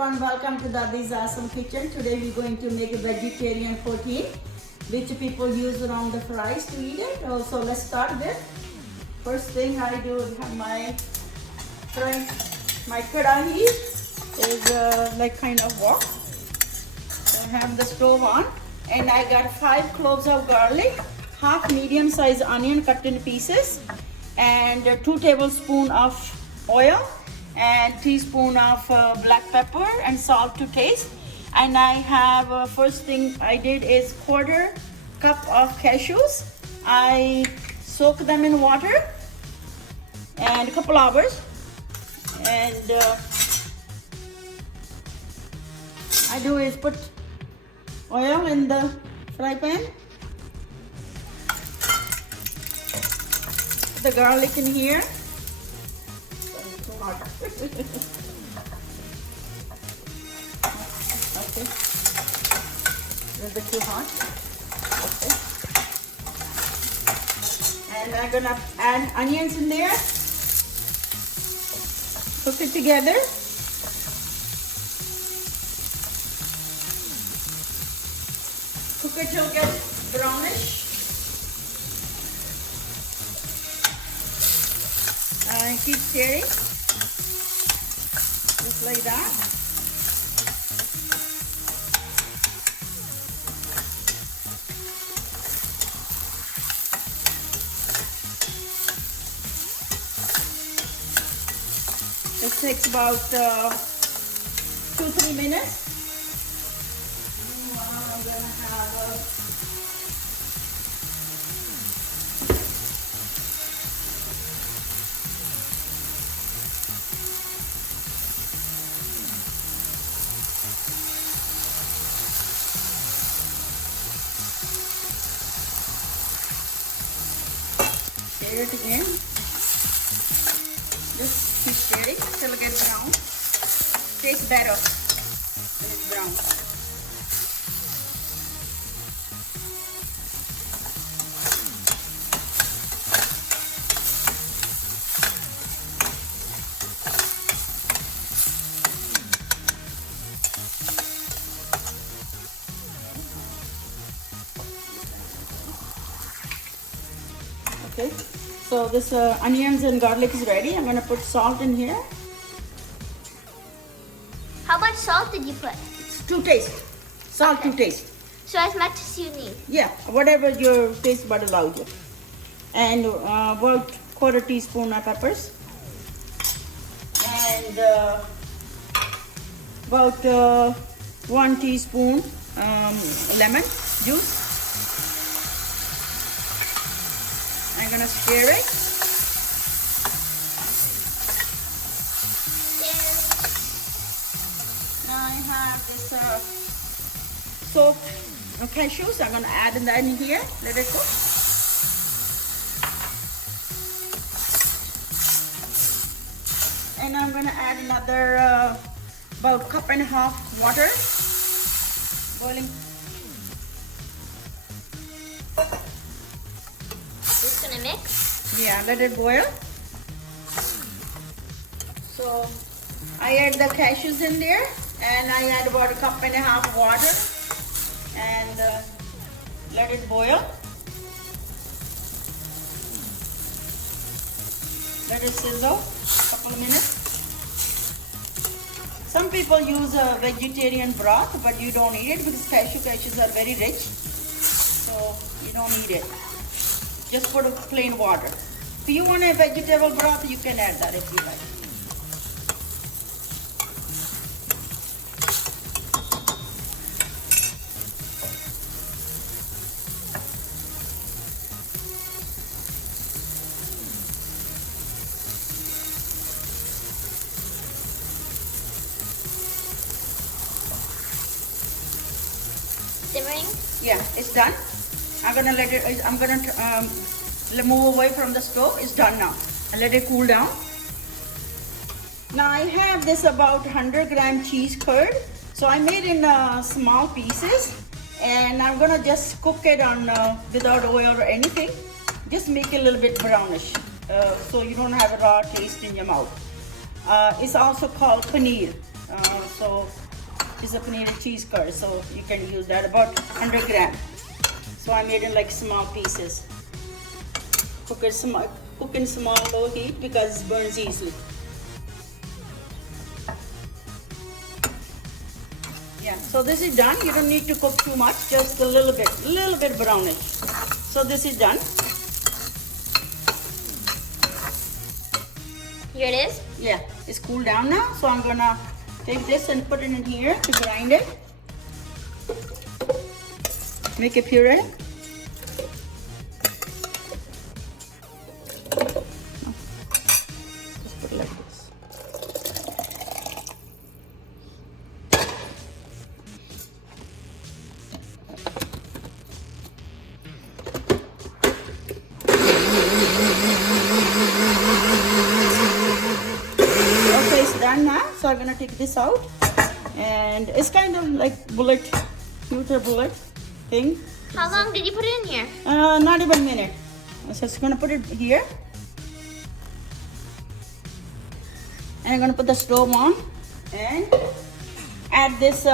everyone, welcome to Dadi's Awesome Kitchen. Today we're going to make a vegetarian poutine which people use around the fries to eat it. So let's start with. First thing I do is have my kadahi is like kind of wok. So I have the stove on and I got 5 cloves of garlic, half medium size onion cut in pieces, and 2 tablespoons of oil and teaspoon of black pepper and salt to taste. And I have first thing I did is 1/4 cup of cashews. I soak them in water and a couple hours, and I do is put oil in the fry pan, put the garlic in here. Okay. A little bit too hot. Okay. And I'm gonna add onions in there. Cook it together. Cook it till it gets brownish. And keep stirring. Just like that. It takes about 2-3 minutes. I'm gonna have stir it again. Just keep stirring till it gets brown. Tastes better when it's brown. Okay, so this onions and garlic is ready. I'm gonna put salt in here. How much salt did you put? It's to taste. Salt to taste. So as much as you need. Yeah, whatever your taste bud allows you. And about 1/4 teaspoon of peppers. And about 1 teaspoon lemon juice. I'm gonna stir it. Now I have this soaked cashews. I'm gonna add that in here. Let it cook. And I'm gonna add another about 1.5 cup water, boiling. Just gonna mix. Yeah, let it boil. So I add the cashews in there, and I add about 1.5 cup water, and let it boil. Let it sizzle a couple of minutes. Some people use a vegetarian broth, but you don't need it because cashews are very rich, so you don't need it. Just put a plain water. If you want a vegetable broth, you can add that if you like. Simmering? Yeah, it's done. I'm gonna let it. I'm gonna move away from the stove. It's done now. And let it cool down. Now I have this about 100-gram cheese curd. So I made in small pieces, and I'm gonna just cook it on without oil or anything. Just make it a little bit brownish, so you don't have a raw taste in your mouth. It's also called paneer. So it's a paneer cheese curd, so you can use that about 100 gram. So I made it like small pieces. Cook in small low heat because it burns easily. Yeah, so this is done. You don't need to cook too much, just a little bit brownish. So this is done. Here it is. Yeah, it's cooled down now. So I'm gonna take this and put it in here to grind it. Make a puree. Just put it like this. Okay, it's done now. So I'm gonna take this out, and it's kind of like pewter bullet thing. How long did you put it in here? Not even a minute. So I'm gonna put it here, and I'm gonna put the stove on and add this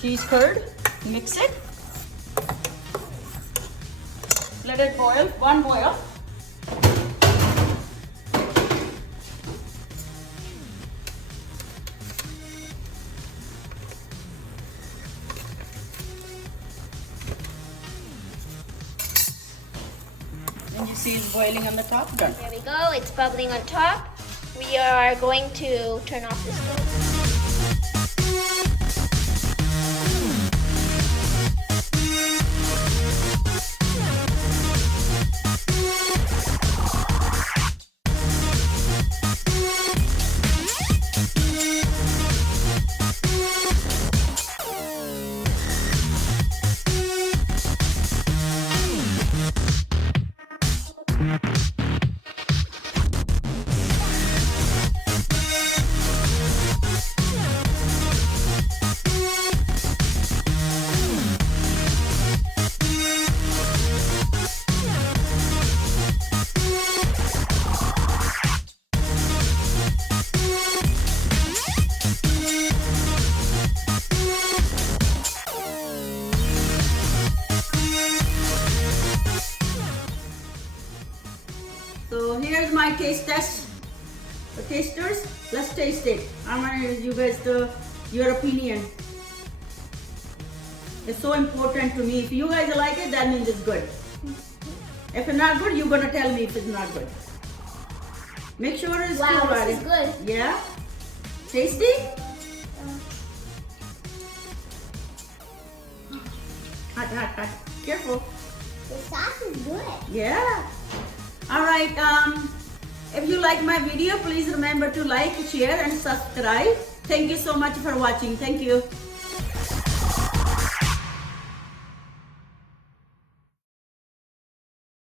cheese curd. Mix it. Let it boil. One boil. And you see it's boiling on the top. Done. There we go. It's bubbling on top. We are going to turn off the stove. So here's my taste test. The tasters, let's taste it. I want you guys your opinion. It's so important to me. If you guys like it, that means it's good. If it's not good, you're gonna tell me if it's not good. Make sure it's Wow, good. this is good. Yeah? Tasty? Hot. Careful. The sauce is good. Yeah. All right. If you like my video, please remember to like, share, and subscribe. Thank you so much for watching. Thank you.